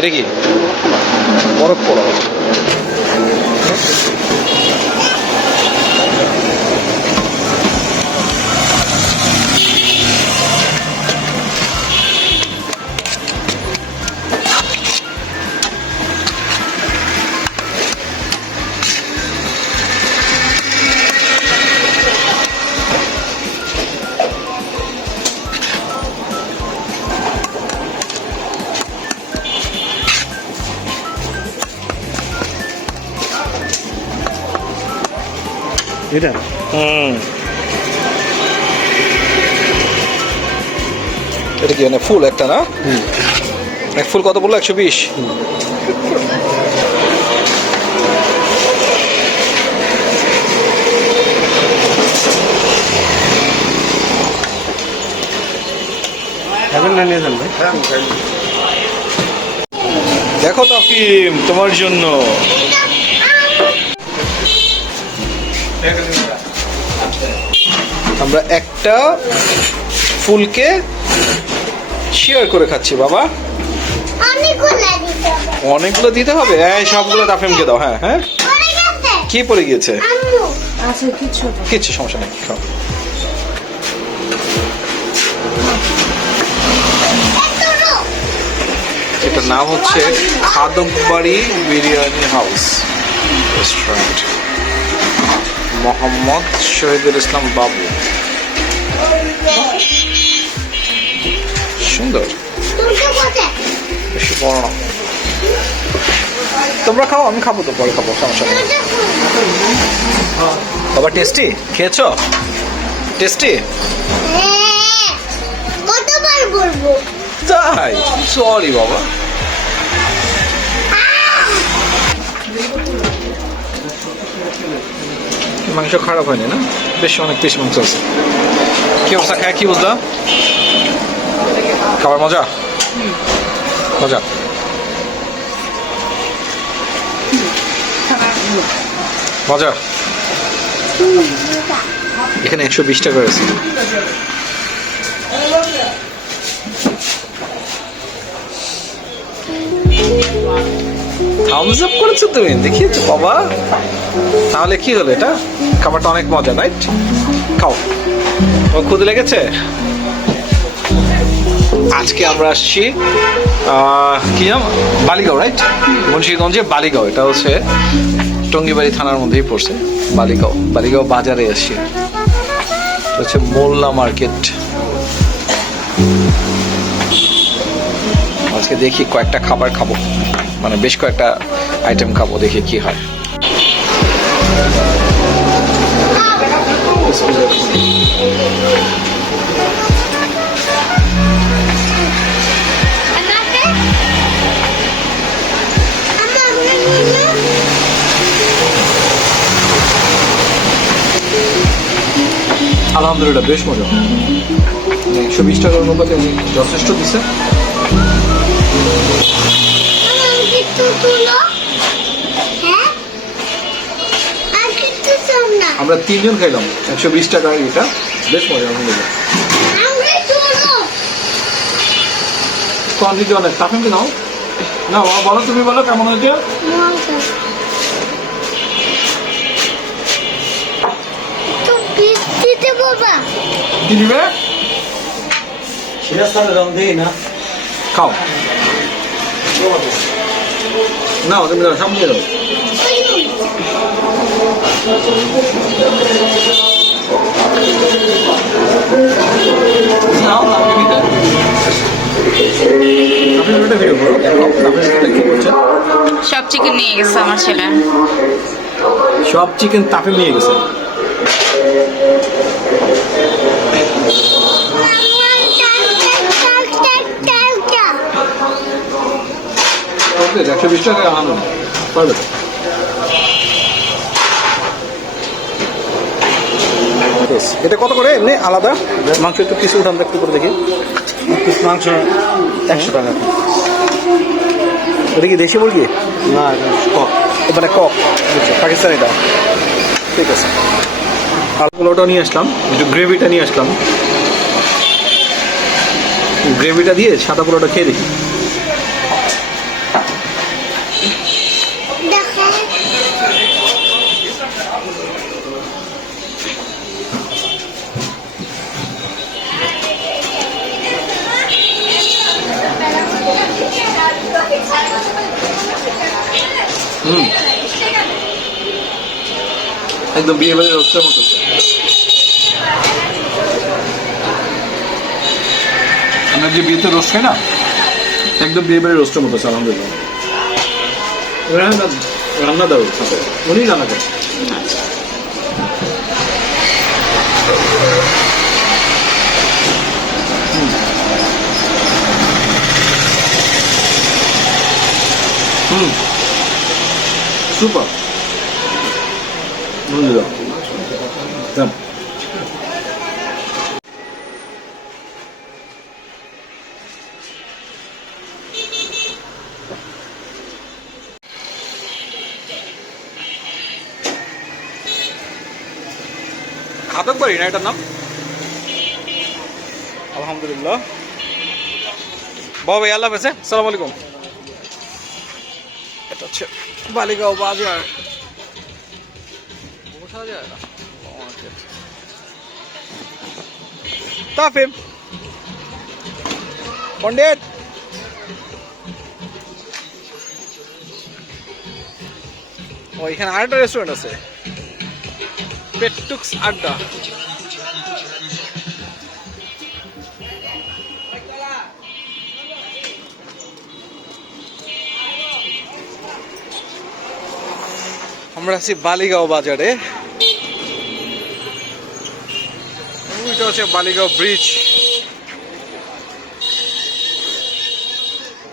এটা কি বরফ পোলাও? এটা এটা কি মানে ফুল একটা না? এক ফুল কত বললো? 120। খাবেন না নিয়ে যান ভাই? দেখো তাফিম, তোমার জন্য আমরা একটা ফুলকে শেয়ার করে খাচ্ছি বাবা। অনেকগুলো দিতে হবে? এই সবগুলো তাফিমকে দাও। হ্যাঁ হ্যাঁ। কি পড়ে গিয়েছে? কিচ্ছু সমস্যা নেই, খাও। এটার নাম হচ্ছে খাদকবাড়ি বিরিয়ানি হাউস রেস্টুরেন্ট, মোহাম্মদ শহীদুল ইসলাম বাবু। সুন্দর, বেশি বড় না। তোমরা খাও, আমি খাবো তো, পরে খাবো, সমস্যা নেই। বাবা টেস্টি খেয়েছো? টেস্টি? তাই? সরি বাবা। মাংস খারাপ হয়নি না? বেশ অনেক বেশি মাংস আছে। কি অবস্থা, খায় কি বুঝলা? খাবার মজা? মজা? মজা? এখানে 120 টাকা রয়েছে। থামস আপ করেছো তুমি, দেখিয়েছো বাবা। তাহলে কি হলো? এটা খাবারটা অনেক মজা, রাইট? খাও। তোমার ক্ষুধা লেগেছে? আজকে আমরা আসছি কি নাম, বালিগাঁও, রাইট? মুন্সিগঞ্জে বালিগাঁও। এটা হচ্ছে টঙ্গিবাড়ি থানার মধ্যেই পড়ছে। বালিগাঁও, বালিগাঁও বাজারে আসছি। এটা হচ্ছে মোল্লা মার্কেট। আজকে দেখি কয়েকটা খাবার খাবো, মানে বেশ কয়েকটা আইটেম খাবো, দেখি কি হয়। আলহামদুলিল্লাহ বেশ মজা। 120 টাকার অনুপাতে যথেষ্ট দিচ্ছে। আমরা 3 জন খাইলাম, 120 টাকা। এটা বেশ মজা, আলহামদুলিল্লাহ। কোয়ান্টিটি অনেক। তাফিমকে নাও না, বলো, তুমি বলো কেমন হয়েছে। কি দিবে? খাও, না তুমি দাও, সামনে দাও। সব চিকেন নিয়ে গেছে আমার ছেলে। সব চিকেন তাফিম নিয়ে গেছে। ওকে, 120 টাকা আনো, পারবে তো? এটা কত করে এমনি আলাদা? মাংস একটু কিছু উঠান একটু করে দেখি। মাংস 100 টাকা। এটা কি দেশি মুরগি? না, কক। মানে কক, পাকিস্তানিটা। ঠিক আছে, আলুগুলোটা নিয়ে আসলাম, একটু গ্রেভিটা নিয়ে আসলাম। গ্রেভিটা দিয়ে সাদা পোলাওটা খেয়ে দেখি। একদম বিয়ে বাড়ির রোস্টের মতো। আমরা যে বিয়েতে রোস্ট খাই না, একদম বিয়ে বাড়ির রোস্টের মতো। আলহামদুলিল্লাহ রান্না দাও, উনি রান্না করেন। সুপার। আলহামদুলিল্লাহ। খাদক বাড়ি না এটার নাম? আলহামদুলিল্লাহ। বাবা আল্লাহ হাফেজ। সালাম আলাইকুম। এটা হচ্ছে বালিগাঁও বাজার। বসা যায় না। তাফিম পণ্ডিত ও এখানে আরেকটা রেস্টুরেন্ট আছে, পেটুক্স আড্ডা। আমরা আছি বালিগাঁও বাজারে। ওইটা হচ্ছে বালিগাঁও ব্রিজ।